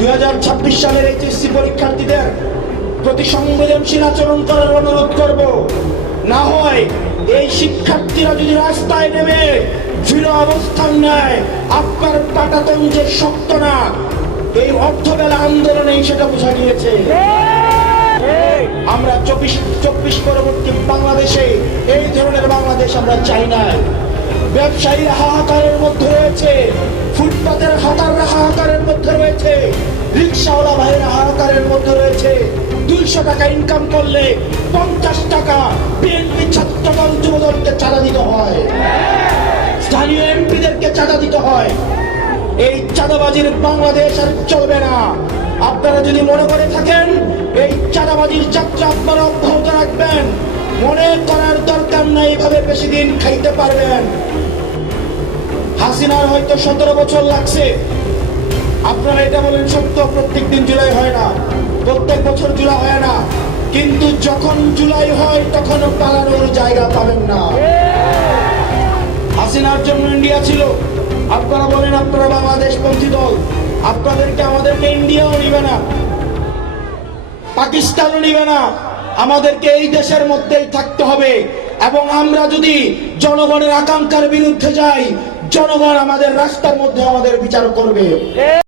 2026 সালের এইচএসসি পরীক্ষার্থীদের প্রতি সংবেদনশীল আচরণ করার অনুরোধ করব। না হয় এই শিক্ষার্থীরা যদি রাস্তায় নেমে দৃঢ় অবস্থান নেয়, আপনার পাটাতন যে শক্ত না, এই অর্ধবেলা আন্দোলনেই সেটা বোঝা গিয়েছে। আমরা 24 পরবর্তী বাংলাদেশে এই ধরনের বাংলাদেশ আমরা চাই না। ব্যবসায়ীরা হাহাকারের মধ্যে রয়েছে, ফুটপাতের হাতাররা হাহাকারের মধ্যে রয়েছে, রিক্সাওয়ালা ভাইয়েরা হাহাকারের মধ্যে রয়েছে। 200 টাকা ইনকাম করলে 50 টাকা বিএনপি ছাত্রদল যুবদলকে চাঁদা দিতে হয়, স্থানীয় এমপিদেরকে চাঁদা দিতে হয়। এই চাঁদাবাজির বাংলাদেশ আর চলবে না। আপনারা যদি মনে করে থাকেন এই চাঁদাবাজির যাত্রা আপনারা অব্যাহত রাখবেন, মনে করার দরকার নাই এভাবে বেশি দিন খাইতে পারবেন। হাসিনার হয়তো 17 বছর লাগছে। আপনারা এটা বলেন সত্য, প্রত্যেক দিন জুলাই হয় না, প্রত্যেক বছর জুলাই হয় না, কিন্তু যখন জুলাই হয় তখন পালানোর জায়গা পাবেন না। হাসিনার জন্য ইন্ডিয়া ছিল, আপনারা বলেন আপনারা বাংলাদেশ পন্থী দল, আপনাদেরকে আমাদেরকে ইন্ডিয়াও নিবে না, পাকিস্তানও নিবে না, আমাদেরকে এই দেশের মধ্যেই থাকতে হবে। এবং আমরা যদি জনগণের আকাঙ্ক্ষার বিরুদ্ধে যাই, জনগণ আমাদের রাস্তার মধ্যে আমাদের বিচার করবে।